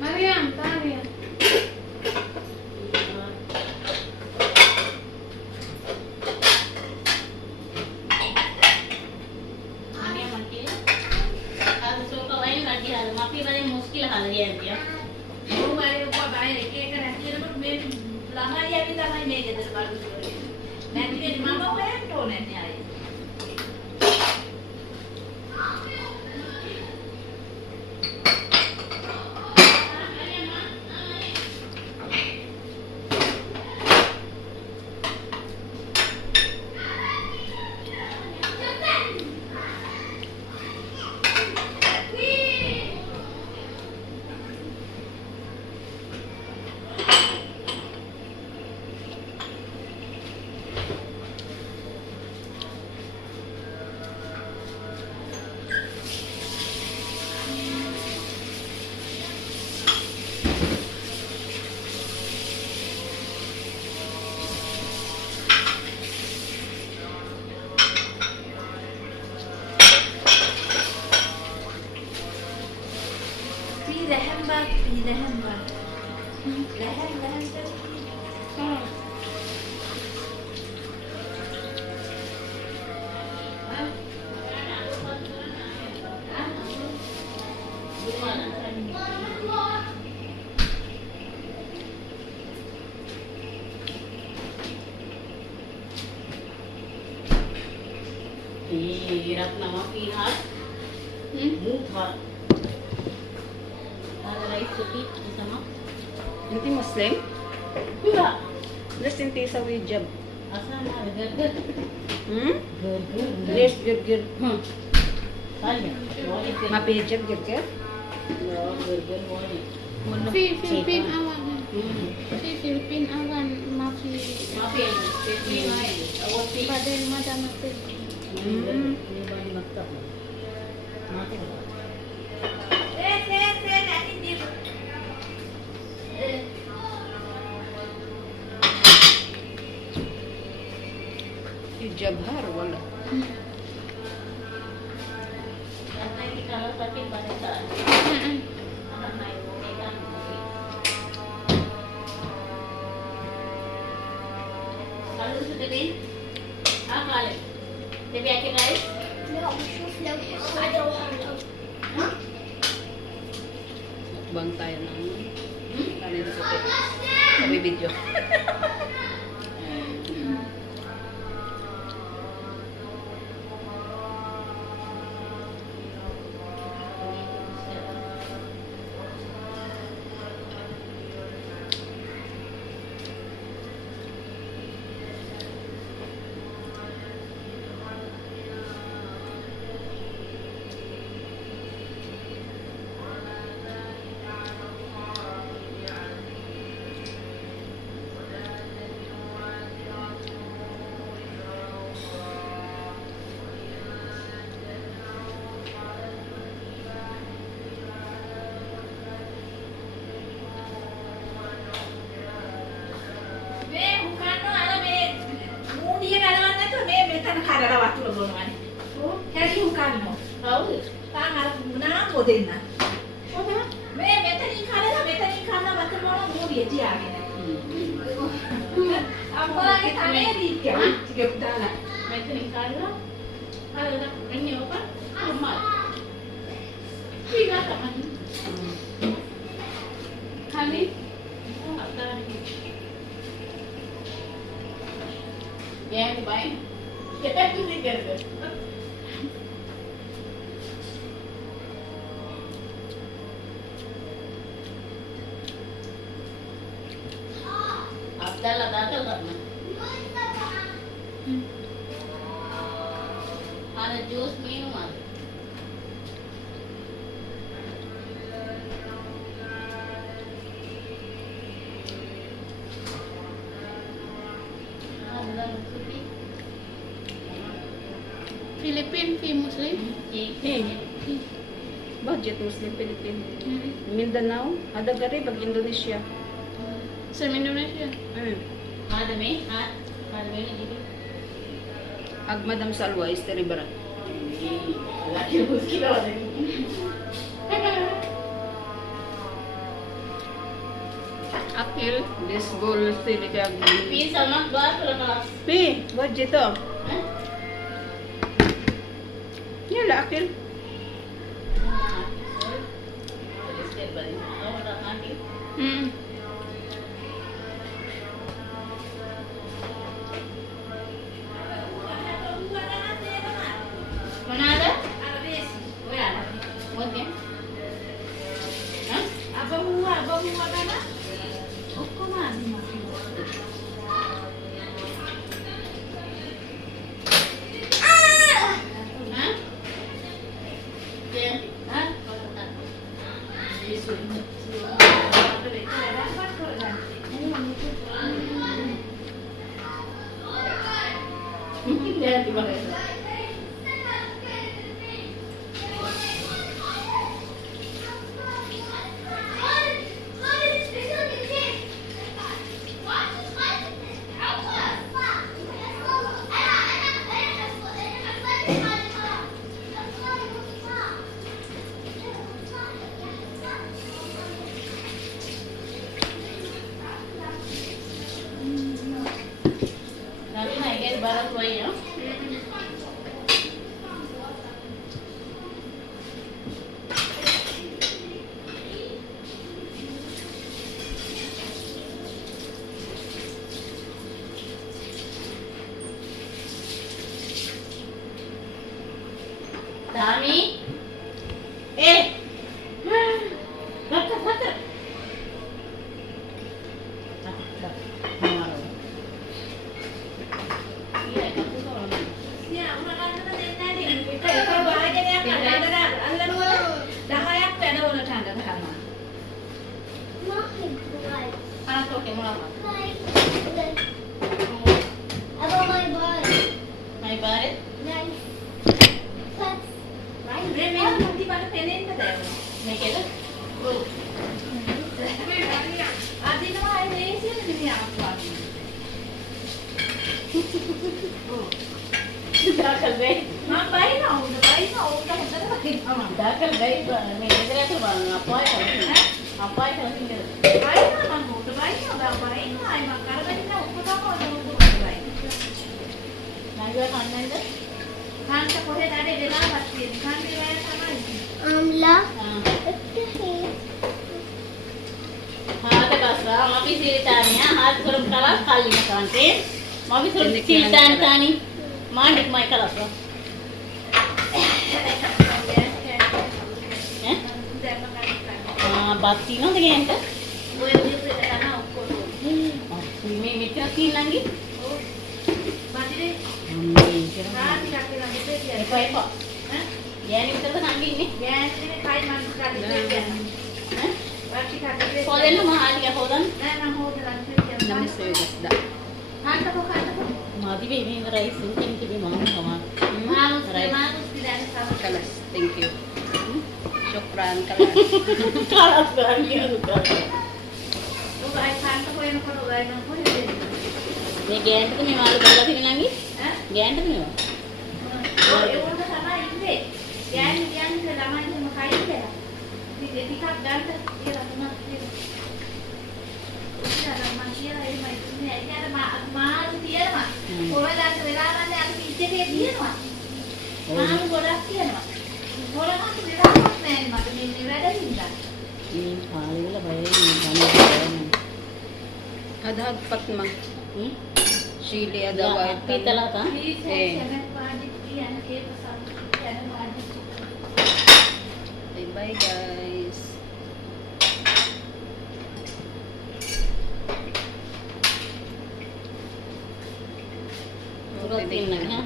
Mariam, Mariam. माफी बड़ी मुश्किल हाल है क्या वो वाले को बाहर के कर रखी है तो मैं लाना या भी लाना नहीं है जैसे बात मैं भी मामा को है तो नहीं आए Ratnama pinhat, muthar. Ada rice suki sama. Inti Muslim? Enggak. Let's inti sa hijab. Asal ada gerger. Gerger. Let's gerger. Saja. Mapi hijab gerger. Gerger boleh. Filipin awan. Filipin awan mafi. Maaf ya, ini lain. Awak sih. Badai macam apa? Ini bani maktab. Mati. nanti di Hijab har wala. Nanti kalau sakit pada saat anak naik kan. Kalau sudah bin, apa lagi? Tapi akhir rice. لا بشوف لو حاجة واحدة. Mukbang tayo ng kanin sa kami video. ada waktu lo belum kan? Kali bukan mo. Tahu? Tangan na mo din na. Metani kana betul mo mo dia dia kan. Apa lagi tanya di kan? Tiga putala. Metani kana. Kalau nak ini apa? Rumah. Tidak teman. Kali. Yang baik. Kita juga kerja. Abdallah datal करना ada jus minuman ada Filipin, fi Muslim. Eh, budget Muslim Philippine. Mindanao, ada gari bag Indonesia. Sa Indonesia. Ada me ni jadi. Ag Madam Salwa isteri berat. Lagi muskil ada ni. Akil, this goal sili kag. Pi sama ba kelas. Pi, budget to. Yala akil. Mana ada? Ada besi. Oh ya. Oke. Hah? Abang mua kana? Oh, kok masih masih. Hah? Ya. Hah? Yesus. Jangan dipakai. Nanti naiknya barang tua ya. Dami. Bakar. Iya, kamu tuh orang. Ya, makan tadi. Kita kalau bahagia ni apa? Ada dua. Dah kayak ada orang tanda sama. Anak tuh kayak mau apa? Mai baret? Memang nanti pada penin pada. Mai kira? Adi nama ini sih ni apa? Dakal baik. Mak bayi na, udah kita pakai. Dakal baik. Mai kira tuh bang apa ya kalau? Apa ya kalau tinggal? Bayi na, mak udah bayi na, ay makar bayi na, udah kau ada ukur bayi. Najwa kanan deh. Kan tak boleh ada di dalam pasti. Kan di bayi sama ni. Ada bahasa, mami ceritanya harus belum kalah kali nanti. Mami suruh cerita tani, mandik mai kalah so. Bati no dengan ente. Boleh dia tanah ukur. Ini mitra tin lagi. Bayi ni. Kan tidak kira gitu dia. Apa? Ya ni mitra kan ni. Dia ni kain masuk kali dia. Bayi kaki dia. Soalnya nama hal ya hodan. Nah, nama dia dia. Namis sa isda. Kan tak kau. Madi ini rice mungkin kita mau sama. Manus tidak ada sama. Kalas, thank you. Syukran kalas. Kalas berani aku. Oh, bayi kan tak kau yang kau bayi nak kau ni. Ni gant tu memang ada bala sini lagi. Hah? Gant tu memang. Oh, itu pun sama ini. Yang selama ini makai dia. Jadi tak ganti dia sama dia. Usia lama dia ini macam ni. Ini ada mak dia mak. Orang dah selama ni ada pijak dia mak. Mak borak dia mak. Borak mak dia mak main mak ni ada hinda. Ini hal lah bayar. Ada hagpat ma. Chili ada Ya, white. pita lah kan? Ini saya pajak dia nak ke pasal dia ada pajak. Bye guys. Turut tin lagi ha.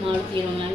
Malu tirong lang